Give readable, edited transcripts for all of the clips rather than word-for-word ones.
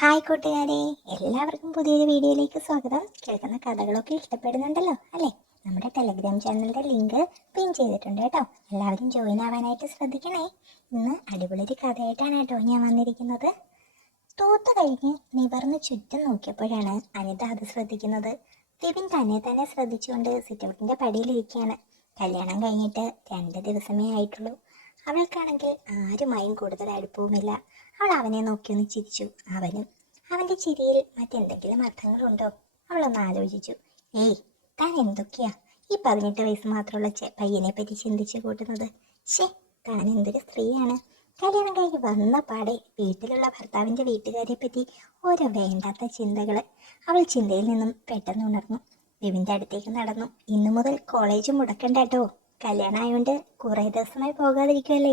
Hi കൂട്ടുകാരെ, എല്ലാവർക്കും പുതിയൊരു വീഡിയോയിലേക്ക് സ്വാഗതം. കേൾക്കുന്ന കഥകളൊക്കെ ഇഷ്ടപ്പെടുന്നുണ്ടല്ലോ അല്ലേ? നമ്മുടെ ടെലഗ്രാം ചാനലിൻ്റെ ലിങ്ക് പിൻ ചെയ്തിട്ടുണ്ട് കേട്ടോ. എല്ലാവരും ജോയിൻ ആവാനായിട്ട് ശ്രദ്ധിക്കണേ. ഇന്ന് അടിപൊളി കഥയായിട്ടാണ് കേട്ടോ ഞാൻ വന്നിരിക്കുന്നത്. തൂത്ത് കഴിഞ്ഞ് നിവർന്ന് ചുറ്റും നോക്കിയപ്പോഴാണ് അനിത അത് ശ്രദ്ധിക്കുന്നത്. വിപിൻ തന്നെ ശ്രദ്ധിച്ചുകൊണ്ട് സിറ്റൗട്ടിൻ്റെ പടിയിലിരിക്കുകയാണ്. കല്യാണം കഴിഞ്ഞിട്ട് 2 ദിവസമേ ആയിട്ടുള്ളൂ. അവൾക്കാണെങ്കിൽ ആരുമായും കൂടുതൽ അടുപ്പവുമില്ല. അവൾ അവനെ നോക്കിയൊന്ന് ചിരിച്ചു. അവൻ്റെ ചിരിയിൽ മറ്റെന്തെങ്കിലും അർത്ഥങ്ങളുണ്ടോ? അവളൊന്ന് ആലോചിച്ചു. ഏയ്, താൻ എന്തൊക്കെയാ ഈ 18 വയസ്സ് മാത്രമുള്ള പയ്യനെ പറ്റി ചിന്തിച്ചു കൂട്ടുന്നത്? ശേ, താൻ എന്തൊരു സ്ത്രീയാണ്. കല്യാണം കഴിഞ്ഞ് വന്ന പാടെ വീട്ടിലുള്ള ഭർത്താവിൻ്റെ വീട്ടുകാരെ പറ്റി ഓരോ വേണ്ടാത്ത ചിന്തകൾ. അവൾ ചിന്തയിൽ നിന്നും പെട്ടെന്ന് ഉണർന്നു. വിവിൻ്റെ അടുത്തേക്ക് നടന്നു. ഇന്നു മുതൽ കോളേജ് മുടക്കണ്ട കേട്ടോ. കല്യാണമായോണ്ട് കുറേ ദിവസമായി പോകാതിരിക്കുമല്ലേ?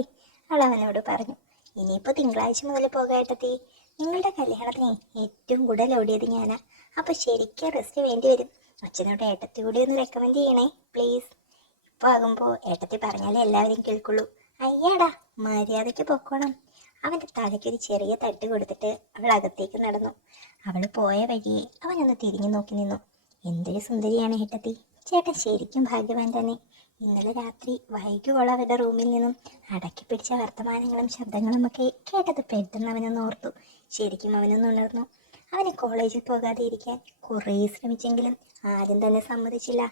അവൾ അവനോട് പറഞ്ഞു. ഇനിയിപ്പോൾ തിങ്കളാഴ്ച മുതൽ പോകാട്ടെത്തി. നിങ്ങളുടെ കല്യാണത്തിന് ഏറ്റവും കൂടുതൽ ഓടിയത് ഞാനാ. അപ്പോൾ ശരിക്കും റെസ്റ്റ് വേണ്ടി വരും. അച്ഛനോട് ഏട്ടത്തി കൂടി ഒന്ന് റെക്കമെൻഡ് ചെയ്യണേ പ്ലീസ്. ഇപ്പോൾ ആകുമ്പോൾ ഏട്ടത്തി പറഞ്ഞാലേ എല്ലാവരും കേൾക്കുള്ളൂ. അയ്യാടാ, മര്യാദയ്ക്ക് പൊക്കോണം. അവൻ്റെ തലയ്ക്കൊരു ചെറിയ തട്ട് കൊടുത്തിട്ട് അവൾ അകത്തേക്ക് നടന്നു. അവൾ പോയ വഴിയെ അവനൊന്ന് തിരിഞ്ഞു നോക്കി നിന്നു. എന്തൊരു സുന്ദരിയാണ് ഏട്ടത്തി. ചേട്ടൻ ശരിക്കും ഭാഗ്യവാൻ തന്നെ. ഇന്നലെ രാത്രി വൈകിയോളം അവരുടെ റൂമിൽ നിന്നും അടക്കി പിടിച്ച വർത്തമാനങ്ങളും ശബ്ദങ്ങളും ഒക്കെ കേട്ടത് പെട്ടെന്ന് അവനൊന്ന് ഓർത്തു. ശരിക്കും അവനൊന്ന് ഉണർന്നു. അവന് കോളേജിൽ പോകാതെ ഇരിക്കാൻ കുറേ ശ്രമിച്ചെങ്കിലും ആരും തന്നെ സമ്മതിച്ചില്ല.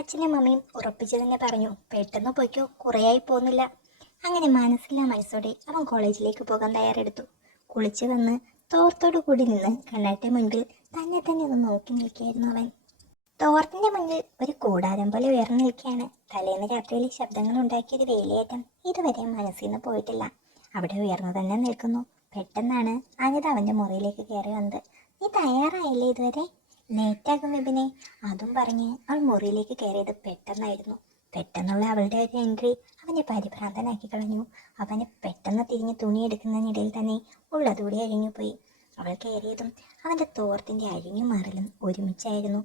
അച്ഛനും അമ്മയും ഉറപ്പിച്ചു തന്നെ പറഞ്ഞു, പെട്ടെന്ന് പോയിക്കോ, കുറേയായി പോകുന്നില്ല. അങ്ങനെ മനസ്സില്ലാ മനസ്സോടെ അവൻ കോളേജിലേക്ക് പോകാൻ തയ്യാറെടുത്തു. കുളിച്ചു വന്ന് തോർത്തോടു കൂടി നിന്ന് കണ്ണാടിന്റെ മുൻപിൽ തന്നെ ഒന്ന് നോക്കി നിൽക്കുകയായിരുന്നു അവൻ. തോർത്തിന്റെ മുന്നിൽ ഒരു കൂടാരം പോലെ ഉയർന്നു നിൽക്കുകയാണ്. തലേന്ന് രാത്രിയിൽ ശബ്ദങ്ങൾ ഉണ്ടാക്കിയൊരു വേലിയേറ്റം ഇതുവരെ മനസ്സിൽ നിന്ന് പോയിട്ടില്ല. അവിടെ ഉയർന്നു തന്നെ നിൽക്കുന്നു. പെട്ടെന്നാണ് അനിത അവന്റെ മുറിയിലേക്ക് കയറി വന്നത്. നീ തയ്യാറായില്ലേ ഇതുവരെ? ലേറ്റാകും വിപിനെ. അതും പറഞ്ഞ് അവൾ മുറിയിലേക്ക് കയറിയത് പെട്ടെന്നായിരുന്നു. പെട്ടെന്നുള്ള അവളുടെ ഒരു എൻട്രി അവനെ പരിഭ്രാന്തനാക്കി കളഞ്ഞു. അവന് പെട്ടെന്ന് തിരിഞ്ഞ് തുണിയെടുക്കുന്നതിനിടയിൽ തന്നെ ഉള്ളതുകൂടി അഴിഞ്ഞുപോയി. അവൾ കയറിയതും അവന്റെ തോർത്തിന്റെ അഴിഞ്ഞു മാറലും ഒരുമിച്ചായിരുന്നു.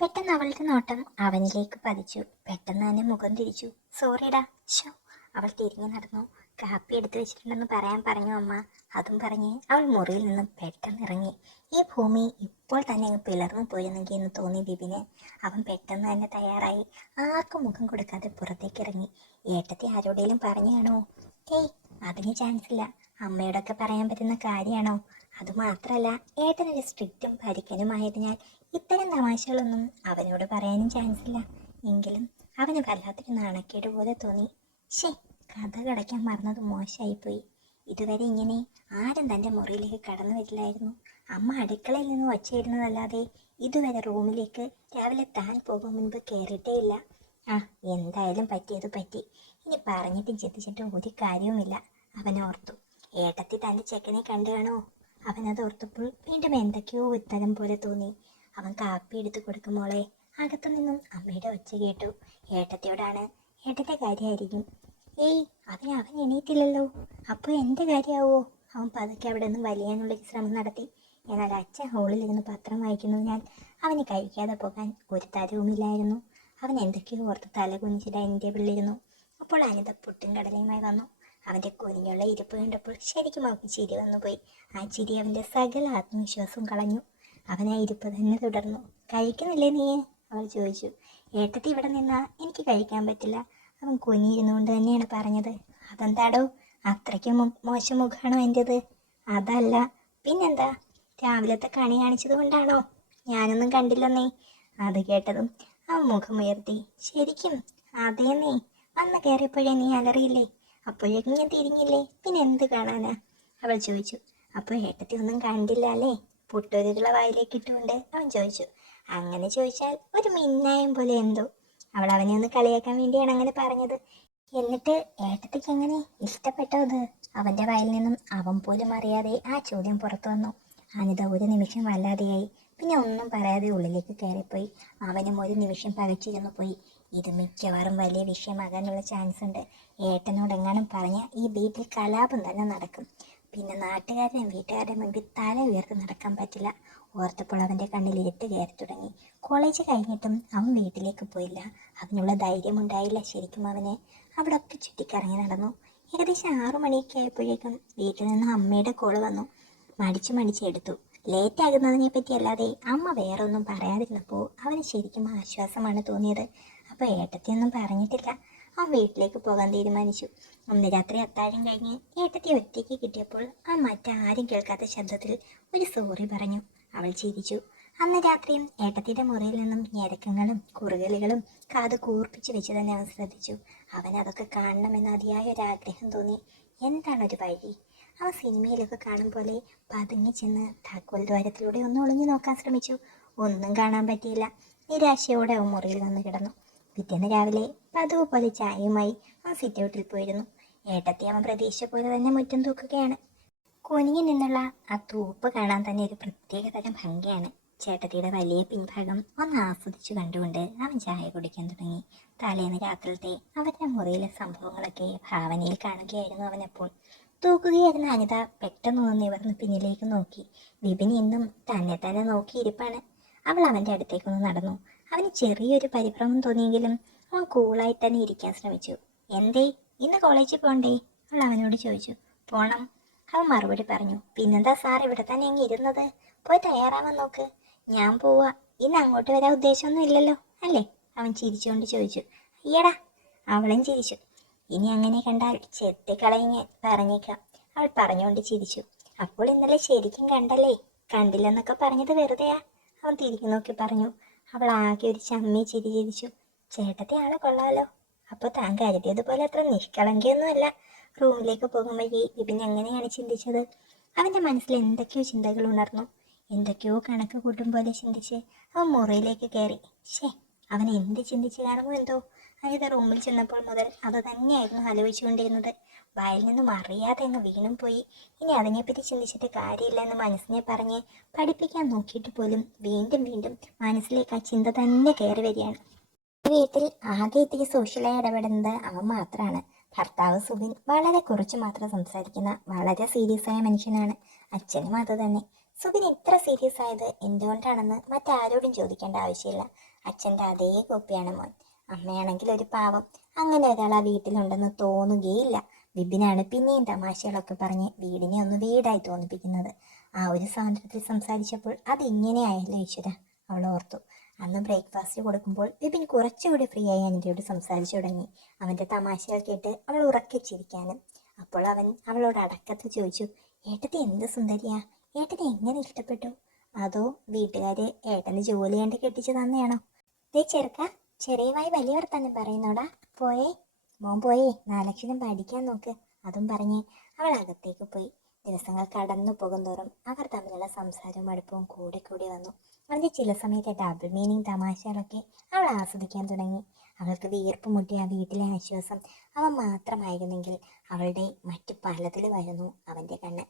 പെട്ടെന്ന് അവളുടെ നോട്ടം അവനിലേക്ക് പതിച്ചു. പെട്ടെന്ന് തന്നെ മുഖം തിരിച്ചു. സോറിടാ. ഷോ. അവൾ തിരിഞ്ഞു നടന്നു. കാപ്പി എടുത്തു വെച്ചിട്ടുണ്ടെന്ന് പറയാൻ പറഞ്ഞു അമ്മ. അതും പറഞ്ഞ് അവൾ മുറിയിൽ നിന്നും പെട്ടെന്ന് ഇറങ്ങി. ഈ ഭൂമി ഇപ്പോൾ തന്നെ അങ്ങ് പിളർന്നു പോയിരുന്നെങ്കിൽ എന്ന് തോന്നി വിപിന്. അവൻ പെട്ടെന്ന് തന്നെ തയ്യാറായി. ആർക്കും മുഖം കൊടുക്കാതെ പുറത്തേക്ക് ഇറങ്ങി. ഏട്ടത്തി ആരോടെങ്കിലും പറഞ്ഞാണോ? ഏയ്, അതിന് ചാൻസ് ഇല്ല. അമ്മയോടൊക്കെ പറയാൻ പറ്റുന്ന കാര്യമാണോ? അതുമാത്രമല്ല, ഏട്ടനൊരു സ്ട്രിക്റ്റും ഭരിക്കനുമായതിനാൽ ഇത്തരം തമാശകളൊന്നും അവനോട് പറയാനും ചാൻസ് ഇല്ല. എങ്കിലും അവന് വല്ലാത്തൊരു നാണക്കേട് പോലെ തോന്നി. ശേ, കഥ കടയ്ക്കാൻ മറന്നത് മോശമായിപ്പോയി. ഇതുവരെ ഇങ്ങനെ ആരും തൻ്റെ മുറിയിലേക്ക് കടന്നു വരില്ലായിരുന്നു. അമ്മ അടുക്കളയിൽ നിന്ന് ഒച്ചയിടുന്നതല്ലാതെ ഇതുവരെ റൂമിലേക്ക് രാവിലെ താൻ പോകും മുൻപ് കയറിയിട്ടേ ഇല്ല. ആ, എന്തായാലും പറ്റിയത് പറ്റി. ഇനി പറഞ്ഞിട്ടും ചിന്തിച്ചിട്ടും ഒരു കാര്യവുമില്ല അവൻ ഓർത്തു. ഏട്ടത്തി തൻ്റെ ചെക്കനെ കണ്ടു കാണോ? അവനത് ഓർത്തപ്പോൾ വീണ്ടും എന്തൊക്കെയോ ഉത്തരം പോലെ തോന്നി. അവൻ കാപ്പി എടുത്തു കൊടുക്കുമോളെ. അകത്തു നിന്നും അമ്മയുടെ ഒച്ച കേട്ടു. ഏട്ടത്തിയോടാണ്. ഏട്ടൻ്റെ കാര്യമായിരിക്കും. ഏയ്, അവൻ എണീറ്റില്ലല്ലോ. അപ്പോൾ എൻ്റെ കാര്യമാവോ? അവൻ പതുക്കെ അവിടെ നിന്ന് വലിയാനുള്ളൊരു ശ്രമം നടത്തി. എന്നാൽ അച്ഛൻ ഹോളിൽ ഇരുന്ന് പത്രം വായിക്കുന്നതിനാൽ അവന് കഴിക്കാതെ പോകാൻ ഒരു തരവുമില്ലായിരുന്നു. അവൻ എന്തൊക്കെയോ ഓർത്ത് തല കുനിച്ച് ഡൈനിങ് ടേബിളിലിരുന്നു. അപ്പോൾ അനിത പുട്ടും കടലയുമായി വന്നു. അവൻ്റെ കുനിഞ്ഞുള്ള ഇരിപ്പ് കണ്ടപ്പോൾ ശരിക്കും അവൾക്ക് ചിരി വന്നുപോയി. ആ ചിരി അവൻ്റെ സകല ആത്മവിശ്വാസവും കളഞ്ഞു. അവൻ ആ ഇരിപ്പ് തന്നെ തുടർന്നു. കഴിക്കുന്നില്ലേ നീ? അവൾ ചോദിച്ചു. ഏട്ടത്തി ഇവിടെ നിന്നാ എനിക്ക് കഴിക്കാൻ പറ്റില്ല. അവൻ കുനിയിരുന്നുകൊണ്ട് തന്നെയാണ് പറഞ്ഞത്. അതെന്താടോ, അത്രയ്ക്ക് മോശം മുഖമാണോ എൻ്റെത്? അതല്ല പിന്നെന്താ? രാവിലത്തെ കണി കാണിച്ചത് കൊണ്ടാണോ? ഞാനൊന്നും കണ്ടില്ലെന്നേ. അത് കേട്ടതും അവൻ മുഖമുയർത്തി. ശരിക്കും? അതേന്നേ, വന്ന് കയറിയപ്പോഴേ നീ അലറിയില്ലേ? അപ്പോഴേക്കും ഞാൻ തിരിഞ്ഞില്ലേ, പിന്നെ എന്ത് കാണാനാ? അവൾ ചോദിച്ചു. അപ്പോൾ ഏട്ടത്തി ഒന്നും കണ്ടില്ല അല്ലേ? പുട്ടൊരുകള വായിലേക്ക് ഇട്ടുകൊണ്ട് അവൻ ചോദിച്ചു. അങ്ങനെ ചോദിച്ചാൽ ഒരു മിന്നായം പോലെ എന്തോ. അവൾ അവനെ ഒന്ന് കളിയാക്കാൻ വേണ്ടിയാണ് അങ്ങനെ പറഞ്ഞത്. എന്നിട്ട് ഏട്ടത്തിക്ക് എങ്ങനെ ഇഷ്ടപ്പെട്ടോ അത്? അവൻ്റെ വായിൽ നിന്നും അവൻ പോലും അറിയാതെ ആ ചോദ്യം പുറത്തു വന്നു. അനിത ഒരു നിമിഷം വല്ലാതെയായി. പിന്നെ ഒന്നും പറയാതെ ഉള്ളിലേക്ക് കയറിപ്പോയി. അവനും ഒരു നിമിഷം പകച്ചിരുന്നു പോയി. ഇത് മിക്കവാറും വലിയ വിഷയമാകാനുള്ള ചാൻസ് ഉണ്ട്. ഏട്ടനോടെങ്ങാനും പറഞ്ഞ ഈ വീട്ടിൽ കലാപം തന്നെ നടക്കും. പിന്നെ നാട്ടുകാരുടെയും വീട്ടുകാരുടെയും മുൻപിൽ തല ഉയർത്തി നടക്കാൻ പറ്റില്ല. ഓർത്തപ്പോൾ അവൻ്റെ കണ്ണിൽ ഇരുട്ട് കയറി തുടങ്ങി. കോളേജ് കഴിഞ്ഞിട്ടും അവൻ വീട്ടിലേക്ക് പോയില്ല. അതിനുള്ള ധൈര്യമുണ്ടായില്ല ശരിക്കും അവന്. അവിടെ ഒക്കെ ചുറ്റിക്കറങ്ങി നടന്നു. ഏകദേശം 6 മണിയൊക്കെ ആയപ്പോഴേക്കും വീട്ടിൽ നിന്ന് അമ്മയുടെ കോള് വന്നു. മടിച്ചെടുത്തു. ലേറ്റ് ആകുന്നതിനെ പറ്റി അല്ലാതെ അമ്മ വേറെ ഒന്നും പറയാതിരുന്നപ്പോൾ അവന് ശരിക്കും ആശ്വാസമാണ് തോന്നിയത്. അപ്പോൾ ഏട്ടത്തിയൊന്നും പറഞ്ഞിട്ടില്ല. അവൻ വീട്ടിലേക്ക് പോകാൻ തീരുമാനിച്ചു. അന്ന് രാത്രി അത്താഴം കഴിഞ്ഞ് ഏട്ടത്തി ഒറ്റയ്ക്ക് കിട്ടിയപ്പോൾ ആ മറ്റാരും കേൾക്കാത്ത ശബ്ദത്തിൽ ഒരു സോറി പറഞ്ഞു. അവൾ ചിരിച്ചു. അന്ന് രാത്രിയും ഏട്ടത്തിയുടെ മുറിയിൽ നിന്നും ഞരക്കങ്ങളും കുറുകലുകളും കാത് കൂർപ്പിച്ച് വെച്ച് തന്നെ അവൻ ശ്രദ്ധിച്ചു. അവൻ അതൊക്കെ കാണണമെന്ന് അതിയായ ഒരാഗ്രഹം തോന്നി. എന്താണൊരു വഴി? അവൻ സിനിമയിലൊക്കെ കാണും പോലെ പതുങ്ങി ചെന്ന് താക്കോൽ ദ്വാരത്തിലൂടെ ഒന്ന് ഒളിഞ്ഞു നോക്കാൻ ശ്രമിച്ചു. ഒന്നും കാണാൻ പറ്റിയില്ല. നിരാശയോടെ അവൻ മുറിയിൽ വന്ന് കിടന്നു. പിറ്റേന്ന് രാവിലെ പതിവ് പോലെ ചായയുമായി അവൻ സിറ്റൗട്ടിൽ പോയിരുന്നു. ഏട്ടത്തി അവൻ പ്രതീക്ഷിച്ച പോലെ തന്നെ മുറ്റം തൂക്കുകയാണ്. കുനിഞ്ഞു നിന്നുള്ള ആ തൂപ്പ് കാണാൻ തന്നെ ഒരു പ്രത്യേക തരം ഭംഗിയാണ്. ചേട്ടത്തിയുടെ വലിയ പിൻഭാഗം ഒന്ന് ആസ്വദിച്ചു കണ്ടുകൊണ്ട് അവൻ ചായ കുടിക്കാൻ തുടങ്ങി. തലേന്ന് രാത്രിയിലത്തെ അവരുടെ മുറിയിലെ സംഭവങ്ങളൊക്കെ ഭാവനയിൽ കാണുകയായിരുന്നു അവനപ്പോൾ. തൂക്കുകയായിരുന്ന അനിത പെട്ടെന്ന് നിവർന്ന് പിന്നിലേക്ക് നോക്കി. വിപിൻ ഇന്നും തന്നെ നോക്കിയിരിപ്പാണ്. അവൾ അവൻ്റെ അടുത്തേക്കൊന്ന് നടന്നു. അവന് ചെറിയൊരു പരിഭ്രമം തോന്നിയെങ്കിലും അവൻ കൂളായിട്ട് തന്നെ ഇരിക്കാൻ ശ്രമിച്ചു. എന്തേ, ഇന്ന് കോളേജിൽ പോകണ്ടേ? അവൾ അവനോട് ചോദിച്ചു. പോണം, അവൻ മറുപടി പറഞ്ഞു. പിന്നെന്താ സാർ ഇവിടെ തന്നെ അങ്ങ് ഇരുന്നത്? പോയി തയ്യാറാവാൻ നോക്ക്. ഞാൻ പോവാ. ഇന്ന് അങ്ങോട്ട് വരാൻ ഉദ്ദേശമൊന്നും ഇല്ലല്ലോ അല്ലേ? അവൻ ചിരിച്ചുകൊണ്ട് ചോദിച്ചു. അയ്യടാ, അവളും ചിരിച്ചു. ഇനി അങ്ങനെ കണ്ടാൽ ചെത്തിക്കളഞ്ഞ് പറഞ്ഞേക്കാം, അവൾ പറഞ്ഞുകൊണ്ട് ചിരിച്ചു. അപ്പോൾ ഇന്നലെ ശരിക്കും കണ്ടല്ലേ? കണ്ടില്ലെന്നൊക്കെ പറഞ്ഞത് വെറുതെയാ, അവൻ തിരിഞ്ഞു നോക്കി പറഞ്ഞു. അവൾ ആകെ ഒരു ചമ്മി ചിരിച്ചു. ചേട്ടത്തെ ആളെ കൊള്ളാലോ. അപ്പോൾ താൻ കരുതിയതുപോലെ അത്ര നിഷ്കളങ്കിയൊന്നുമല്ല. റൂമിലേക്ക് പോകും വഴി വിപിൻ എങ്ങനെയാണ് ചിന്തിച്ചത്? അവൻ്റെ മനസ്സിൽ എന്തൊക്കെയോ ചിന്തകൾ ഉണർന്നു. എന്തൊക്കെയോ കണക്ക് കൂട്ടും പോലെ ചിന്തിച്ച് അവൻ മുറിയിലേക്ക് കയറി. അവൻ എന്ത് ചിന്തിച്ച് കാണുമോ എന്തോ. അനിത റൂമിൽ ചെന്നപ്പോൾ മുതൽ അത് തന്നെയായിരുന്നു ആലോചിച്ചുകൊണ്ടിരുന്നത്. വായിൽ നിന്നും അറിയാതെ അങ്ങ് വീണും പോയി. ഇനി അതിനെപ്പറ്റി ചിന്തിച്ചിട്ട് കാര്യമില്ല എന്ന് മനസ്സിനെ പറഞ്ഞ് പഠിപ്പിക്കാൻ നോക്കിയിട്ട് പോലും വീണ്ടും മനസ്സിലേക്ക് ആ ചിന്ത തന്നെ കയറി വരികയാണ്. വീട്ടിൽ ആകെ ഇത്തിരി സോഷ്യലായി ഇടപെടുന്നത് അവൻ മാത്രമാണ്. ഭർത്താവ് സുബിൻ വളരെ കുറച്ച് മാത്രം സംസാരിക്കുന്ന വളരെ സീരിയസ് ആയ മനുഷ്യനാണ്. അച്ഛനും അത് തന്നെ. സുബിൻ ഇത്ര സീരിയസ് ആയത് എന്തുകൊണ്ടാണെന്ന് മറ്റാരോടും ചോദിക്കേണ്ട ആവശ്യമില്ല. അച്ഛൻ്റെ അതേ കോപ്പിയാണ് മോൻ. അമ്മയാണെങ്കിൽ ഒരു പാവം. അങ്ങനെ ഒരാൾ ആ വീട്ടിലുണ്ടെന്ന് തോന്നുകയില്ല. വിപിനാണ് പിന്നെയും തമാശകളൊക്കെ പറഞ്ഞ് വീടിനെ ഒന്ന് വീടായി തോന്നിപ്പിക്കുന്നത്. ആ ഒരു സ്വാതന്ത്ര്യത്തിൽ സംസാരിച്ചപ്പോൾ അതിങ്ങനെയായല്ലോ ഈശ്വര, അവൾ ഓർത്തു. അന്ന് ബ്രേക്ക്ഫാസ്റ്റ് കൊടുക്കുമ്പോൾ വിപിൻ കുറച്ചുകൂടി ഫ്രീ ആയി അനിതയോട് സംസാരിച്ചു തുടങ്ങി. അവൻ്റെ തമാശകൾ കേട്ട് അവൾ ഉറക്കെ ചിരിക്കാനും. അപ്പോൾ അവൻ അവളോട് അടക്കത്തിൽ ചോദിച്ചു. ഏട്ടത്തി എന്ത് സുന്ദരിയാ, ഏട്ടനെ എങ്ങനെ ഇഷ്ടപ്പെട്ടു? അതോ വീട്ടുകാര് ഏട്ടന് ജോലി കണ്ട് കെട്ടിച്ചു തന്നെയാണോ? ദേ ചെറുക്ക, ചെറിയമായി വലിയ വർത്താനം പറയുന്നോടാ. പോയേ മോൻ പോയേ 4 അക്ഷരം പഠിക്കാൻ നോക്ക്. അതും പറഞ്ഞ് അവൾ അകത്തേക്ക് പോയി. ദിവസങ്ങൾ കടന്നു പോകുന്തോറും അവർ തമ്മിലുള്ള സംസാരവും അടുപ്പവും കൂടി വന്നു. അതിൻ്റെ ചില സമയത്തെ ഡബിൾ മീനിങ് തമാശകളൊക്കെ അവൾ ആസ്വദിക്കാൻ തുടങ്ങി. അവൾക്ക് വീർപ്പ് മുട്ടിയ വീട്ടിലെ ആശ്വാസം അവൻ മാത്രമായിരുന്നെങ്കിൽ അവളുടെ മറ്റു പലതിലുമായിരുന്നു അവൻ്റെ കണ്ണ്.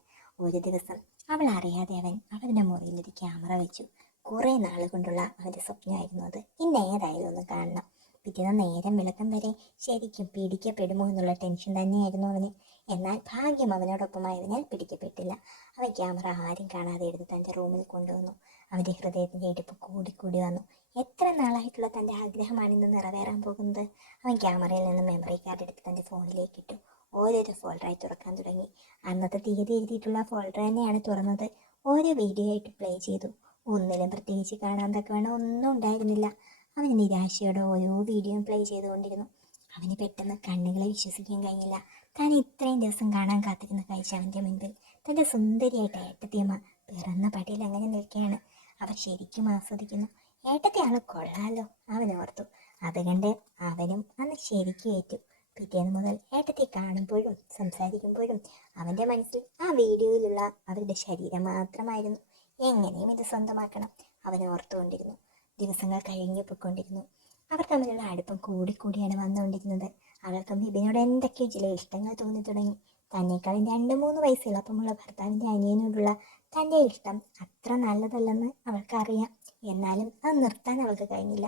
ഒരു ദിവസം അവൾ അറിയാതെ അവൻ്റെ മുറിയിൽ ഒരു ക്യാമറ വെച്ചു. കുറേ നാൾ കൊണ്ടുള്ള അവൻ്റെ സ്വപ്നമായിരുന്നു അത്. ഇന്ന് ഏതായാലും ഒന്ന് കാണണം. പിറ്റേന്ന് നേരം വിളക്കം വരെ ശരിക്കും പിടിക്കപ്പെടുമോ എന്നുള്ള ടെൻഷൻ തന്നെയായിരുന്നു അവന്. എന്നാൽ ഭാഗ്യം അവനോടൊപ്പമായതിനാൽ പിടിക്കപ്പെട്ടില്ല. അവൻ ക്യാമറ ആരും കാണാതെ എടുത്ത് തൻ്റെ റൂമിൽ കൊണ്ടുവന്നു. അവൻ്റെ ഹൃദയത്തിൻ്റെ ഇടിപ്പ് കൂടി വന്നു. എത്ര നാളായിട്ടുള്ള തൻ്റെ ആഗ്രഹമാണിന്ന് നിറവേറാൻ പോകുന്നത്. അവൻ ക്യാമറയിൽ നിന്ന് മെമ്മറി കാർഡ് എടുത്ത് തൻ്റെ ഫോണിലേക്ക് ഇട്ടു. ഓരോരോ ഫോൾഡറായി തുറക്കാൻ തുടങ്ങി. അന്നത്തെ തീയതി എഴുതിയിട്ടുള്ള ഫോൾഡർ തന്നെയാണ് തുറന്നത്. ഓരോ വീഡിയോ ആയിട്ട് പ്ലേ ചെയ്തു. ഒന്നിലും പ്രത്യേകിച്ച് കാണാൻ തക്കവണ്ണം ഒന്നും ഉണ്ടായിരുന്നില്ല. അവന് നിരാശയോടെ ഓരോ വീഡിയോയും പ്ലേ ചെയ്തുകൊണ്ടിരുന്നു. അവന് പെട്ടെന്ന് കണ്ണുകളെ വിശ്വസിക്കാൻ കഴിഞ്ഞില്ല. താൻ ഇത്രയും ദിവസം കാണാൻ കാത്തിരുന്ന കാഴ്ച അവൻ്റെ മുൻപിൽ. തൻ്റെ സുന്ദരിയായിട്ട് ഏട്ടത്തിയമ്മ പിറന്ന പടിയിൽ അങ്ങനെ നിൽക്കുകയാണ്. അവർ ശരിക്കും ആസ്വദിക്കുന്നു. ഏട്ടത്തി ആൾ കൊള്ളാലോ, അവൻ ഓർത്തു. അതുകണ്ട് അവനും അന്ന് ശരിക്കും ഏറ്റു. പിറ്റേന്ന് മുതൽ ഏട്ടത്തെ കാണുമ്പോഴും സംസാരിക്കുമ്പോഴും അവൻ്റെ മനസ്സിൽ ആ വീഡിയോയിലുള്ള അവരുടെ ശരീരം മാത്രമായിരുന്നു. എങ്ങനെയും ഇത് സ്വന്തമാക്കണം അവൻ ഓർത്തുകൊണ്ടിരുന്നു. ദിവസങ്ങൾ കഴിഞ്ഞു പോയിക്കൊണ്ടിരുന്നു. അവർ തമ്മിലുള്ള അടുപ്പം കൂടിയാണ് വന്നുകൊണ്ടിരുന്നത്. അവൾക്ക് വിപിനോട് എന്തൊക്കെയോ ചില ഇഷ്ടങ്ങൾ തോന്നി തുടങ്ങി. തന്നെക്കാളും 2-3 വയസ്സ് എളുപ്പമുള്ള ഭർത്താവിൻ്റെ അനിയനോടുള്ള തൻ്റെ ഇഷ്ടം അത്ര നല്ലതല്ലെന്ന് അവൾക്കറിയാം. എന്നാലും അത് നിർത്താൻ അവൾക്ക് കഴിഞ്ഞില്ല.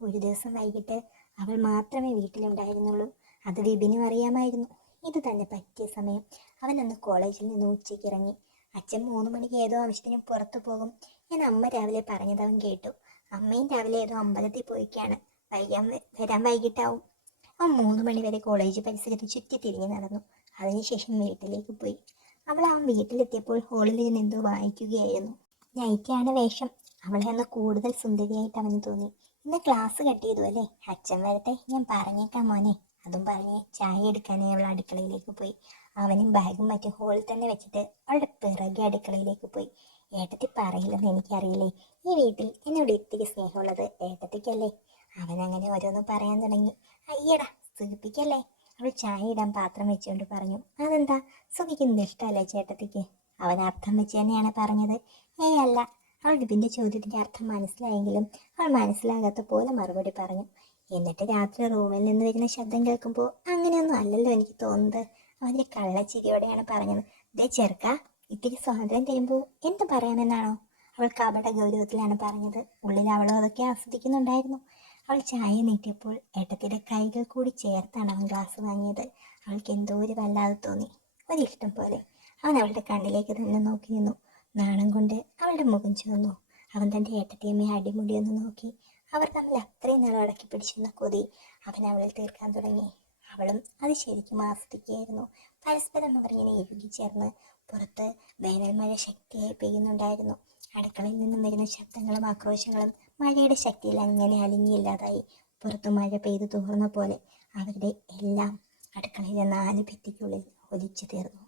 ഒരു ദിവസം വൈകിട്ട് അവൾ മാത്രമേ വീട്ടിലുണ്ടായിരുന്നുള്ളൂ. അത് വിപിനും അറിയാമായിരുന്നു. ഇത് തന്നെ പറ്റിയ സമയം. അവൻ അന്ന് കോളേജിൽ നിന്ന് ഉച്ചയ്ക്ക് ഇറങ്ങി. അച്ഛൻ 3 മണിക്ക് ഏതോ ആവശ്യത്തിന് പുറത്തു പോകും എന്ന് അമ്മ രാവിലെ പറഞ്ഞതവൻ കേട്ടു. അമ്മയും രാവിലെ ഏതോ അമ്പലത്തിൽ പോയിക്കാണ്. വരാൻ വൈകിട്ടാവും. അവൻ 3 മണി വരെ കോളേജ് പരിസരത്ത് ചുറ്റി തിരിഞ്ഞ് നടന്നു. അതിനുശേഷം വീട്ടിലേക്ക് പോയി. അവൻ വീട്ടിലെത്തിയപ്പോൾ ഹോളിൽ നിന്ന് എന്തോ വായിക്കുകയായിരുന്നു. നൈറ്റിയാണ് വേഷം. അവളെ ഒന്ന് കൂടുതൽ സുന്ദരിയായിട്ട് അവന് തോന്നി. ഇന്ന് ക്ലാസ് കട്ട് ചെയ്തു അല്ലേ? അച്ഛൻ വരട്ടെ, ഞാൻ പറഞ്ഞേക്കാം മോനെ. അതും പറഞ്ഞ് ചായ എടുക്കാനായി അവൾ അടുക്കളയിലേക്ക് പോയി. അവനും ബാഗും മറ്റും ഹോളിൽ തന്നെ വെച്ചിട്ട് അവളുടെ പിറകെ അടുക്കളയിലേക്ക് പോയി. ഏട്ടത്തി പറയില്ലെന്ന് എനിക്കറിയില്ലേ, ഈ വീട്ടിൽ എന്നോട് ഇത്തിരി സ്നേഹമുള്ളത് ഏട്ടത്തിക്കല്ലേ. അവൻ അങ്ങനെ ഓരോന്ന് പറയാൻ തുടങ്ങി. അയ്യടാ, സുഖിപ്പിക്കല്ലേ. അവൾ ചായ ഇടാൻ പാത്രം വെച്ചുകൊണ്ട് പറഞ്ഞു. അതെന്താ, സുഖിക്കുന്നത് ഇഷ്ടമല്ലേ ചേട്ടത്തിക്ക്? അവൻ അർത്ഥം വെച്ച് തന്നെയാണ് പറഞ്ഞത്. ഏയ് അല്ല. അവൾക്ക് ഇതിൻ്റെ ചോദ്യത്തിൻ്റെ അർത്ഥം മനസ്സിലായെങ്കിലും അവൾ മനസ്സിലാകാത്ത പോലെ മറുപടി പറഞ്ഞു. എന്നിട്ട് രാത്രി റൂമിൽ നിന്ന് വരുന്ന ശബ്ദം കേൾക്കുമ്പോൾ അങ്ങനെയൊന്നും അല്ലല്ലോ എനിക്ക് തോന്നുന്നത്. അവൻ്റെ കള്ളച്ചിരിയോടെയാണ് പറഞ്ഞത്. ദേ ചെറുക്ക, ഇത്തിരി സ്വാതന്ത്ര്യം തരുമ്പോൾ എന്ത് പറയാമെന്നാണോ? അവൾ കപട ഗൗരവത്തിലാണ് പറഞ്ഞത്. ഉള്ളിൽ അവളും അതൊക്കെ ആസ്വദിക്കുന്നുണ്ടായിരുന്നു. അവൾ ചായ നീട്ടിയപ്പോൾ ഏട്ടത്തിയുടെ കൈകൾ കൂടി ചേർത്താണ് അവൻ ഗ്ലാസ് വാങ്ങിയത്. അവൾക്ക് എന്തോ ഒരു വല്ലാതെ തോന്നി, ഒരിഷ്ടം പോലെ. അവൻ അവളുടെ കണ്ണിലേക്ക് തന്നെ നോക്കി നിന്നു. നാണം കൊണ്ട് അവളുടെ മുഖം ചുവന്നു. അവൻ തൻ്റെ ഏട്ടത്തിയമ്മയെ അടിമുടിയൊന്ന് നോക്കി. അവർ തമ്മിൽ അത്രയും നാൾ അടക്കി പിടിച്ചിരുന്ന കൊതി അവൻ അവളിൽ തീർക്കാൻ തുടങ്ങി. അവളും അത് ശരിക്കും ആസ്വദിക്കുകയായിരുന്നു. പരസ്പരം അവരിങ്ങനെ ഇഴുകിച്ചേർന്ന്. പുറത്ത് വേനൽ മഴ ശക്തിയായി പെയ്യുന്നുണ്ടായിരുന്നു. അടുക്കളയിൽ നിന്നും വരുന്ന ശബ്ദങ്ങളും ആക്രോശങ്ങളും മഴയുടെ ശക്തിയിൽ അങ്ങനെ അലിഞ്ഞില്ലാതായി. പുറത്ത് മഴ പെയ്തു തോർന്ന പോലെ അവരുടെ എല്ലാം അടുക്കളയിലെ 4 ഭിത്തിക്കുള്ളിൽ ഒലിച്ചു തീർന്നു.